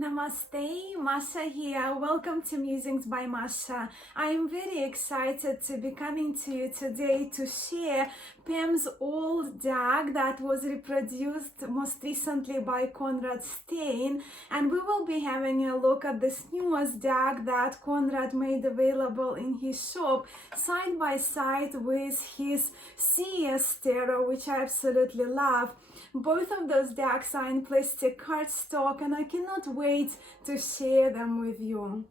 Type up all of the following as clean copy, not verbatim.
Namaste, Masha here. Welcome to Musings by Masha. I am very excited to be coming to you today to share Pam's old deck that was reproduced most recently by Conrad Steyn, and we will be having a look at this newest deck that Conrad made available in his shop side by side with his CS Tarot, which I absolutely love. Both of those decks are in plastic cardstock, and I cannot wait to share them with you.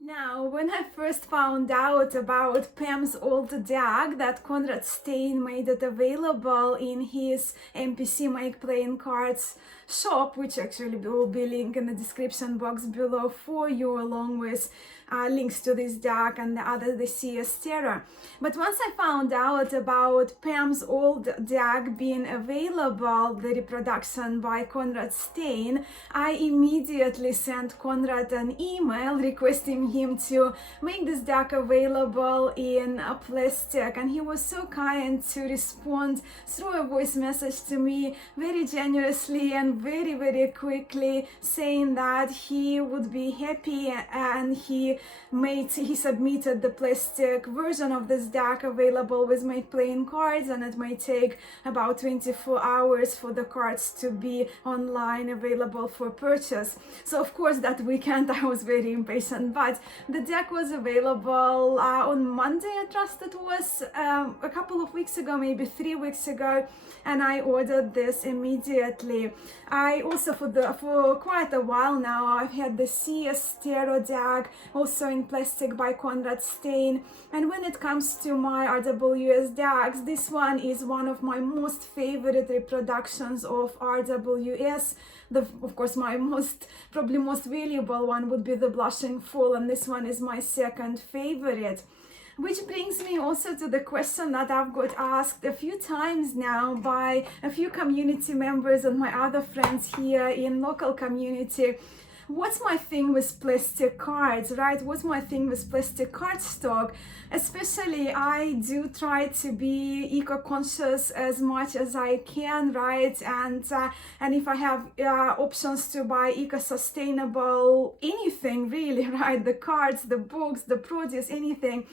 Now, when I first found out about Pam's old deck that Conrad Steyn made it available in his MPC Make Playing Cards shop, which actually will be linked in the description box below for you, along with links to this deck and the CS Tarot. But once I found out about Pam's old deck being available, the reproduction by Conrad Steyn, I immediately sent Conrad an email requesting him to make this deck available in a plastic, and he was so kind to respond through a voice message to me very generously and very quickly, saying that he would be happy, and he submitted the plastic version of this deck available with Make Playing Cards, and it may take about 24 hours for the cards to be online available for purchase. So of course that weekend I was very impatient, but the deck was available on Monday, I trust it was, a couple of weeks ago, maybe 3 weeks ago, and I ordered this immediately. I also for quite a while now I've had the CS Tarot deck also in plastic by Conrad Steyn, and when it comes to my RWS decks, this one is one of my most favorite reproductions of RWS. Of course, my probably most valuable one would be the Blushing Fool, and this one is my second favorite. Which brings me also to the question that I've got asked a few times now by a few community members and my other friends here in local community. What's my thing with plastic cards, right? What's my thing with plastic cardstock? Especially, I do try to be eco-conscious as much as I can, right? And if I have options to buy eco-sustainable anything, really, right? The cards, the books, the produce, anything,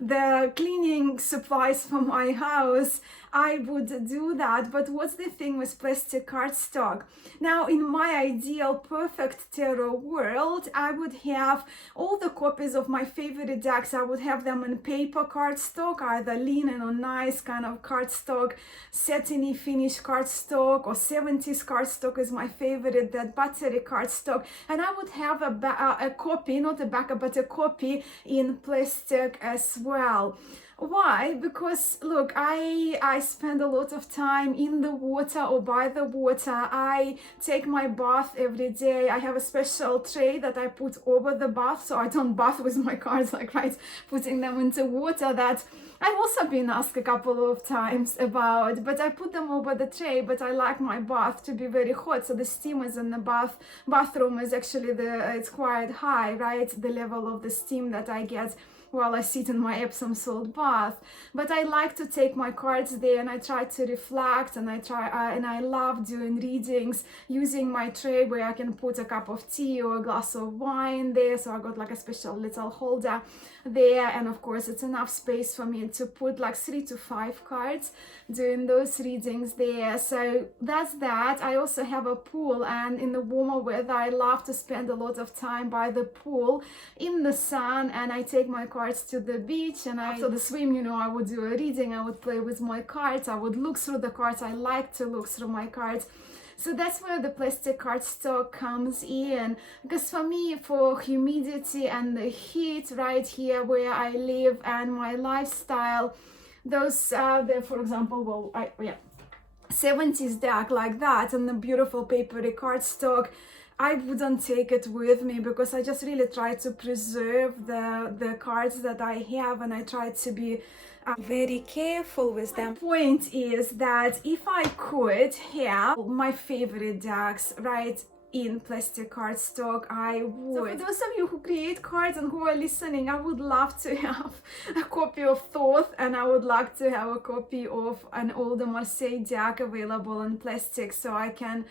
the cleaning supplies for my house, I would do that. But what's the thing with plastic cardstock? Now, in my ideal perfect tarot world, I would have all the copies of my favorite decks. I would have them in paper cardstock, either linen or nice kind of cardstock, satiny finish cardstock, or 70s cardstock is my favorite, that buttery cardstock. And I would have a copy, not a backup, but a copy in plastic as well. Why? Because look, I spend a lot of time in the water or by the water. I take my bath every day. I have a special tray that I put over the bath, so I don't bath with my cards, like, right, putting them into water, that I've also been asked a couple of times about, but I put them over the tray. But I like my bath to be very hot, so the steam is in the bathroom is actually it's quite high, right, the level of the steam that I get while I sit in my Epsom salt bath. But I like to take my cards there, and I try to reflect, and I love doing readings using my tray where I can put a cup of tea or a glass of wine there. So I got like a special little holder there, and of course it's enough space for me to put like 3 to 5 cards doing those readings there. So that's that. I also have a pool, and in the warmer weather I love to spend a lot of time by the pool in the sun, and I take my cards to the beach, and after the swim, you know, I would do a reading, I would play with my cards, I would look through the cards. I like to look through my cards. So that's where the plastic cardstock comes in, because for me, for humidity and the heat right here where I live and my lifestyle, those for example, 70s deck like that and the beautiful papery cardstock, I wouldn't take it with me, because I just really try to preserve the cards that I have, and I try to be very careful with them. Point is that if I could have my favorite decks, right, in plastic cardstock, I would. So for those of you who create cards and who are listening, I would love to have a copy of Thoth, and I would like to have a copy of an older Marseille deck available in plastic, so I can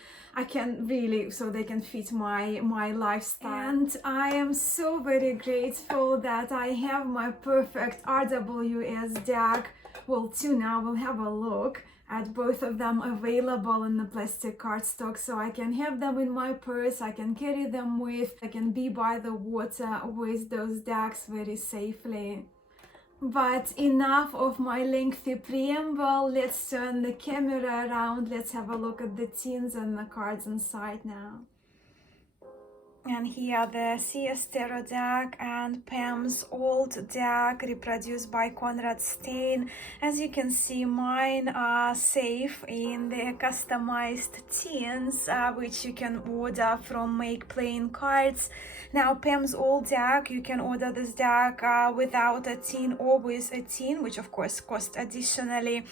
really, so they can fit my lifestyle. And I am so very grateful that I have my perfect RWS deck. Well, two now, we'll have a look at both of them available in the plastic cardstock, so I can have them in my purse, I can carry them with, I can be by the water with those decks very safely. But enough of my lengthy preamble, let's turn the camera around, let's have a look at the tins and the cards inside now. And here the CS Tarot deck and Pam's old deck reproduced by Conrad Steyn. As you can see, mine are safe in the customized tins, which you can order from Make Playing Cards. Now Pam's old deck, you can order this deck without a tin or with a tin, which of course costs additionally.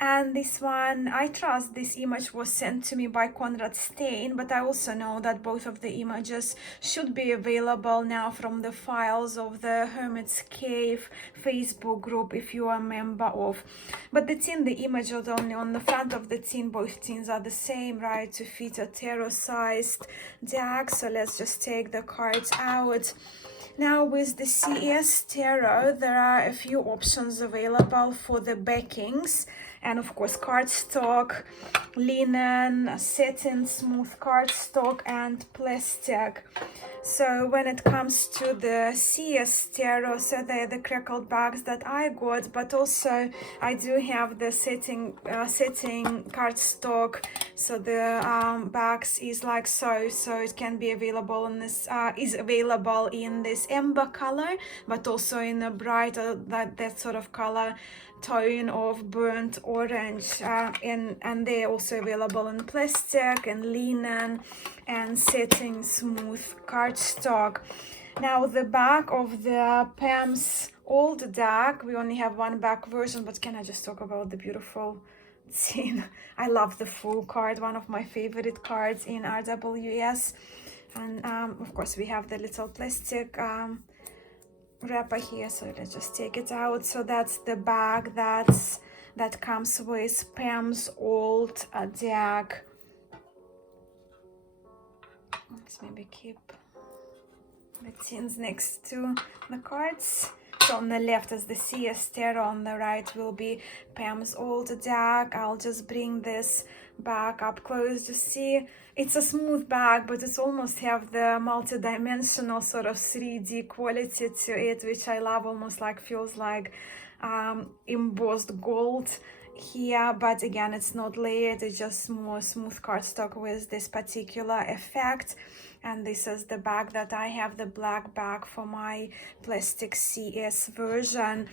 And this one, I trust this image was sent to me by Conrad Steyn, but I also know that both of the images should be available now from the files of the Hermit's Cave Facebook group if you are a member of. But the tin, the image is only on the front of the tin. Both tins are the same, right, to fit a tarot-sized deck. So let's just take the cards out. Now with the CS Tarot, there are a few options available for the backings, and of course cardstock, linen, satin, smooth cardstock, and plastic. So when it comes to the CS Tarot, so they're the crackled bags that I got, but also I do have the satin cardstock. So the bags is like so it can be available in this is available in this amber color, but also in a brighter that sort of color tone of burnt orange, and they're also available in plastic and linen and satin smooth cardstock. Now the back of the Pam's old deck, we only have one back version, but can I just talk about the beautiful tin? I love the full card, one of my favorite cards in RWS. And of course we have the little plastic wrapper here, so let's just take it out. So that's the bag that comes with Pam's old deck. Let's maybe keep the tins next to the cards. So on the left is the CS Tarot, on the right will be Pam's old deck. I'll just bring this bag up close to see. It's a smooth bag, but it's almost have the multi-dimensional sort of 3D quality to it, which I love, almost like feels like embossed gold here, but again it's not layered, it's just more smooth cardstock with this particular effect. And this is the bag that I have, the black bag for my plastic CS version.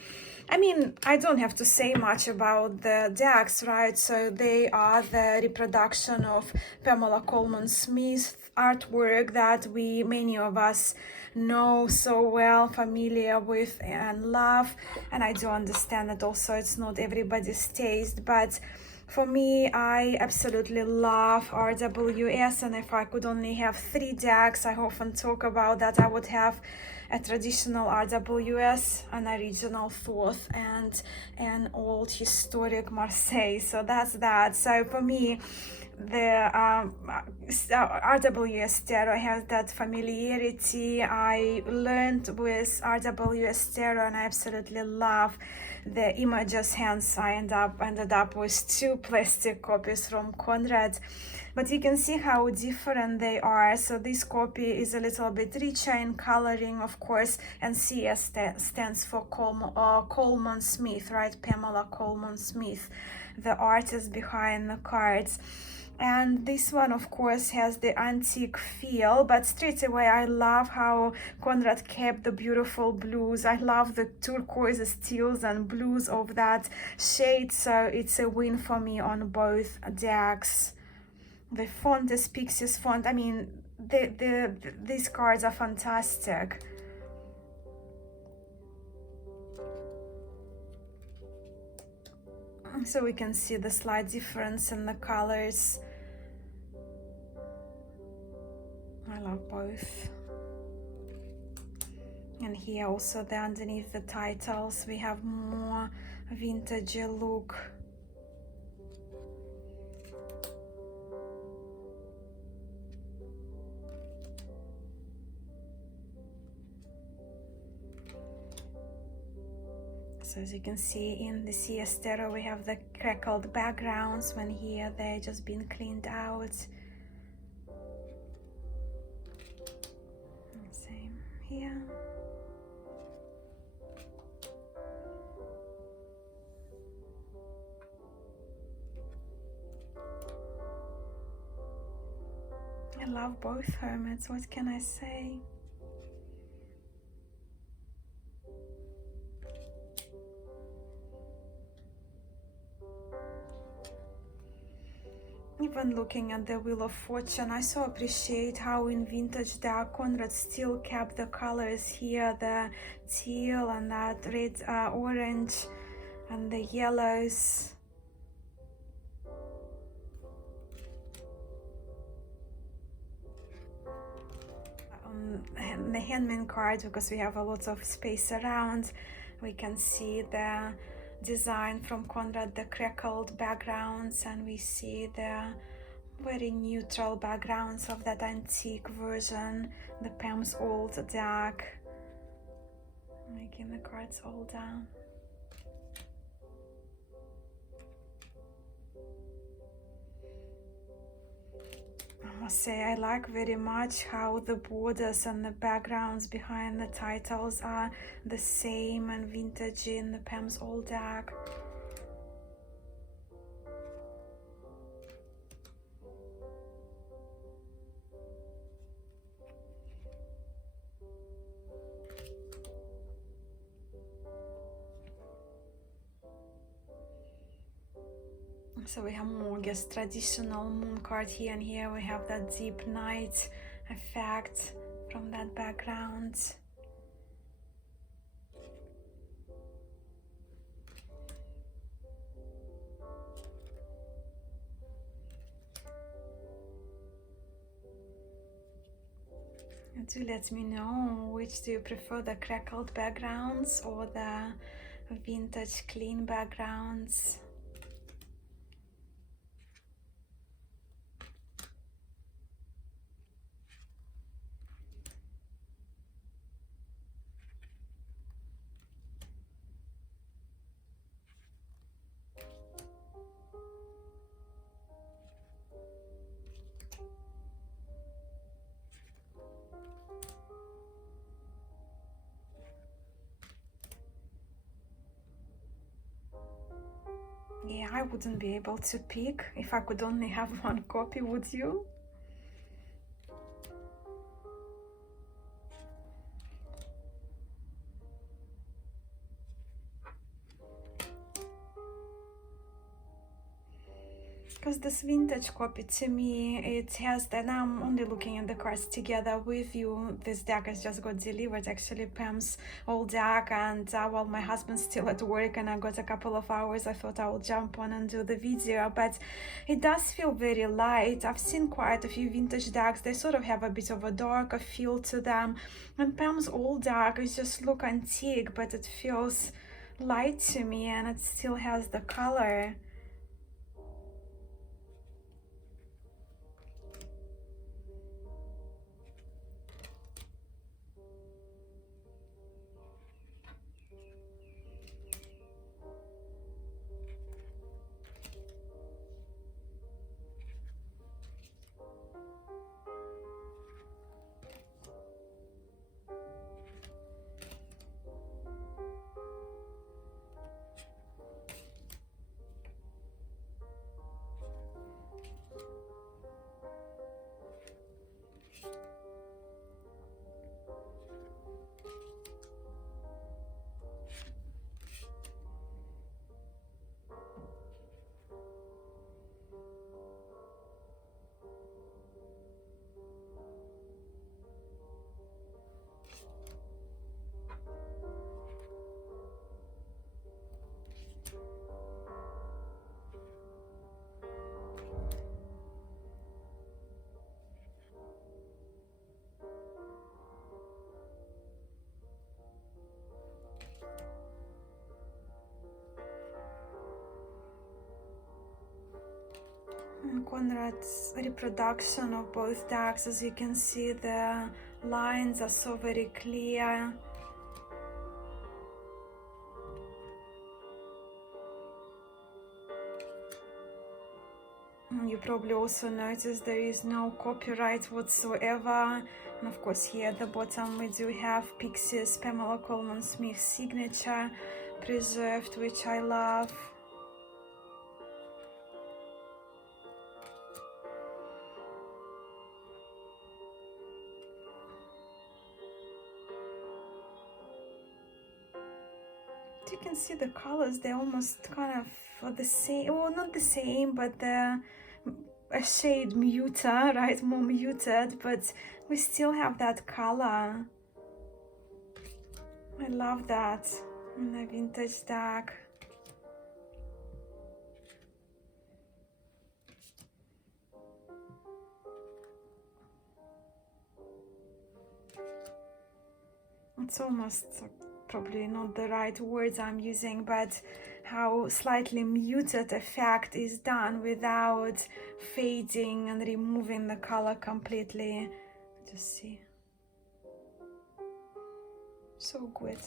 I mean, I don't have to say much about the decks, right? So they are the reproduction of Pamela Coleman Smith artwork that many of us know so well, familiar with and love. And I do understand that also it's not everybody's taste, but for me, I absolutely love RWS, and if I could only have 3 decks, I often talk about that, I would have a traditional RWS, an original Thoth, and an old historic Marseille. So that's that. So for me, the RWS Tarot has that familiarity. I learned with RWS Tarot, and I absolutely love the images, hence I ended up with 2 plastic copies from Conrad. But you can see how different they are. So this copy is a little bit richer in coloring, of course, and CS stands for Coleman Smith, right? Pamela Coleman Smith, the artist behind the cards. And this one, of course, has the antique feel, but straight away I love how Conrad kept the beautiful blues. I love the turquoise, teals and blues of that shade, so it's a win for me on both decks. The font is Pixies font. I mean, these cards are fantastic. So we can see the slight difference in the colors. I love both. And here also underneath the titles we have more vintage look. So as you can see in the Siestero we have the crackled backgrounds, when here they're just been cleaned out. Same here. I love both hermits, what can I say? Even looking at the Wheel of Fortune, I so appreciate how in vintage dark Conrad still kept the colors here, the teal and that red, orange and the yellows. On the handmade card, because we have a lot of space around, we can see the design from Conrad, the crackled backgrounds, and we see the very neutral backgrounds of that antique version, the Pam's Old Dark, making the cards older. I must say I like very much how the borders and the backgrounds behind the titles are the same and vintage in the Pam's Old Dark. So we have more, I guess, traditional moon card here, and here we have that deep night effect from that background. And do let me know, which do you prefer, the crackled backgrounds or the vintage clean backgrounds? Yeah, I wouldn't be able to pick if I could only have one copy, would you? Because this vintage copy, to me, it has that, I'm only looking at the cards together with you. This deck has just got delivered, actually, Pam's old deck, and while my husband's still at work and I got a couple of hours, I thought I would jump on and do the video, but it does feel very light. I've seen quite a few vintage decks, they sort of have a bit of a darker feel to them, and Pam's old deck is just look antique, but it feels light to me and it still has the color. Conrad's reproduction of both decks. As you can see, the lines are so very clear. You probably also notice there is no copyright whatsoever. And of course here at the bottom we do have Pixie's Pamela Coleman Smith's signature preserved, which I love. You can see the colors, they're almost kind of the same, well, not the same, but they're a shade muted, right, more muted, but we still have that color. I love that in a vintage deck. It's almost probably not the right words I'm using, but how slightly muted effect is done without fading and removing the color completely. Just see. So good.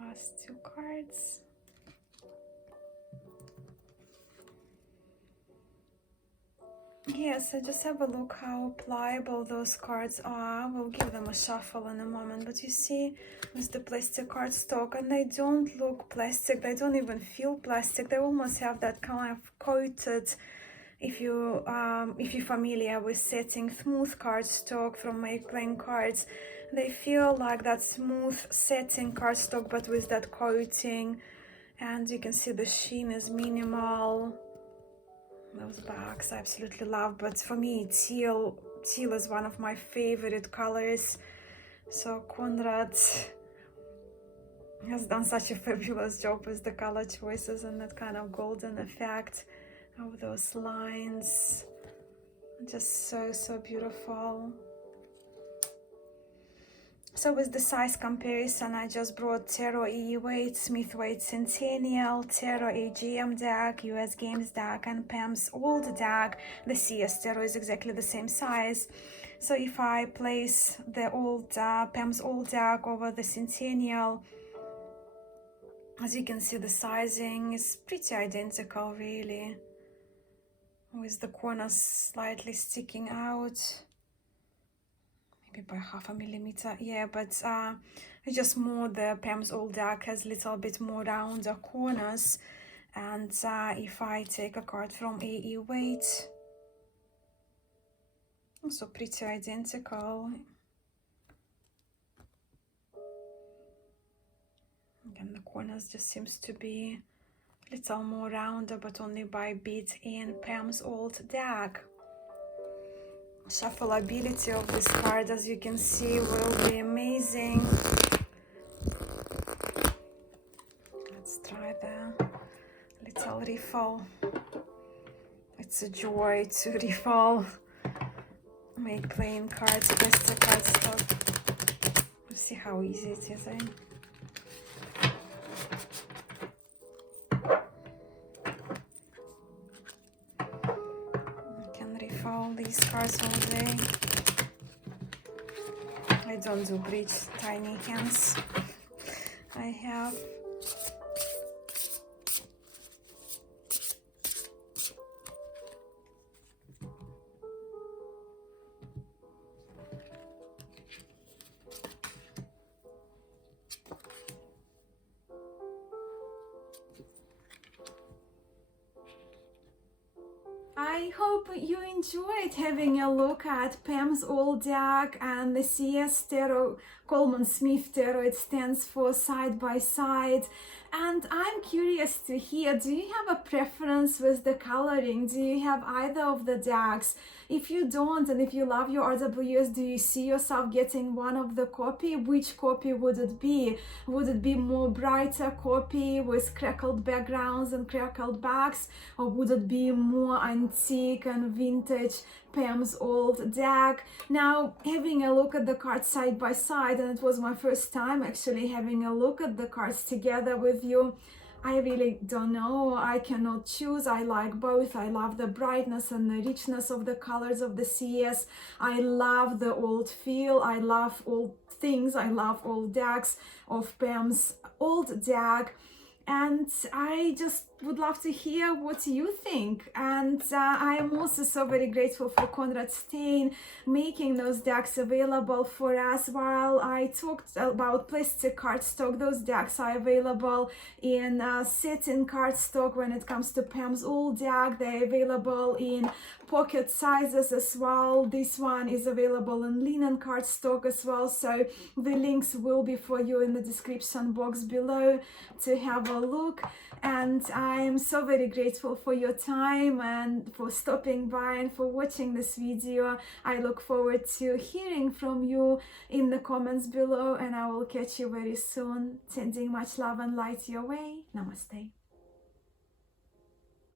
Last two cards. Yes, so just have a look how pliable those cards are. We'll give them a shuffle in a moment, but you see with the plastic cardstock, and they don't look plastic, they don't even feel plastic, they almost have that kind of coated, if you're familiar with setting smooth cardstock from Make Plain Cards, they feel like that smooth setting cardstock but with that coating, and you can see the sheen is minimal. Those bags I absolutely love, but for me teal is one of my favorite colors, so Conrad has done such a fabulous job with the color choices and that kind of golden effect of those lines. Just so beautiful. So with the size comparison, I just brought Tarot E Weight, Smith Weight Centennial, Tarot AGM deck, US Games deck, and Pam's old deck. The CS Tarot is exactly the same size. So if I place the old Pam's old deck over the Centennial, as you can see, the sizing is pretty identical, really, with the corners slightly sticking out. Maybe by 0.5 millimeter, yeah, but just more the Pam's old deck has a little bit more rounder corners, and if I take a card from AE Weight, also pretty identical. Again, the corners just seems to be a little more rounder, but only by a bit in Pam's old deck. Shuffleability of this card, as you can see, will be amazing. Let's try the little riffle. It's a joy to riffle Make Plain Cards, plastic cardstock. Let's see how easy it is, eh? All these cards all day. I don't do bridge, tiny hands. I have I hope you enjoyed having a look at Pam's old deck and the CS Tarot, Coleman Smith Tarot. It stands for side by side. And I'm curious to hear, do you have a preference with the coloring? Do you have either of the decks? If you don't, and if you love your RWS, do you see yourself getting one of the copy? Which copy would it be? Would it be more brighter copy with crackled backgrounds and crackled backs? Or would it be more antique and vintage Pam's old deck? Now, having a look at the cards side by side, and it was my first time actually having a look at the cards together with you, I really don't know. I cannot choose. I like both. I love the brightness and the richness of the colors of the CS. I love the old feel. I love old things. I love old decks of Pam's old deck. And I just would love to hear what you think. And I am also so very grateful for Conrad Steyn making those decks available for us. While I talked about plastic cardstock, those decks are available in satin cardstock. When it comes to Pam's old deck, they're available in pocket sizes as well. This one is available in linen cardstock as well. So the links will be for you in the description box below to have a look. And I'm so very grateful for your time and for stopping by and for watching this video. I look forward to hearing from you in the comments below, and I will catch you very soon. Sending much love and light your way. Namaste.